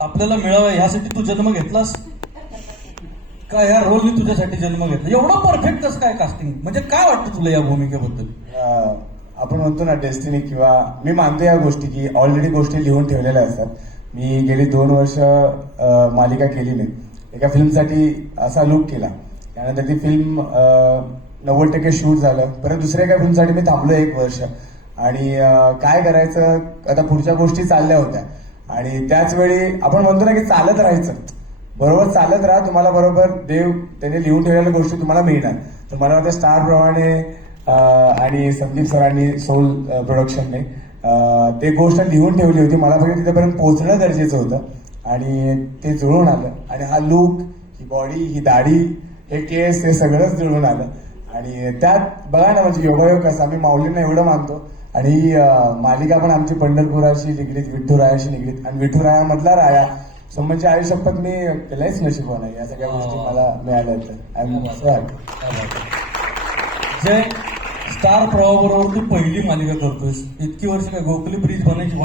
आपल्याला मिळावा ह्यासाठी तू जन्म घेतलास? का रोज रोलनी तुझ्यासाठी जन्म घेतला? एवढं परफेक्ट कसं काय कास्टिंग म्हणजे काय वाटतं तुला या भूमिकेबद्दल? आपण म्हणतो ना डेस्टिनी किंवा मी मानतो या गोष्टी की ऑलरेडी गोष्टी लिहून ठेवलेल्या असतात. मी गेली दोन वर्ष मालिका केली मी. एका फिल्मसाठी असा लुक केला. त्यानंतर ती फिल्म नव्वद टक्के शूट झालं. परत दुसऱ्या एका फिल्मसाठी मी थांबलो एक वर्ष. आणि काय करायचं? आता पुढच्या गोष्टी चालल्या होत्या. आणि त्याचवेळी आपण म्हणतो ना की चालत राहायचं. बरोबर चालत राहा तुम्हाला बरोबर देव त्याने लिहून ठेवलेल्या गोष्टी तुम्हाला मिळणार. तर मला वाटतं स्टार प्रमाणे आणि संदीप सरांनी सोल प्रोडक्शनने ते गोष्ट लिहून ठेवली होती. मला फक्त तिथेपर्यंत पोहोचणं गरजेचं होतं. आणि ते जुळून आलं. आणि हा लुक ही बॉडी ही दाढी हे केस हे सगळंच जुळून आलं. आणि त्यात बघा ना म्हणजे योगायोग कसा आम्ही माऊलींना एवढं मानतो आणि ही मालिका पण आमची पंढरपुराशी निगडीत विठ्ठुरायाशी निगडीत. आणि विठ्ठुरायामधला राया सो म्हणजे आयुष्यपत मी लयच नशिबवान आहे या सगळ्या गोष्टी मला मिळाल्या आय एम जय स्टार प्रवाहाबरोबर तू पहिली मालिका करतोयस इतकी वर्ष काय गोखली ब्रिज बनायची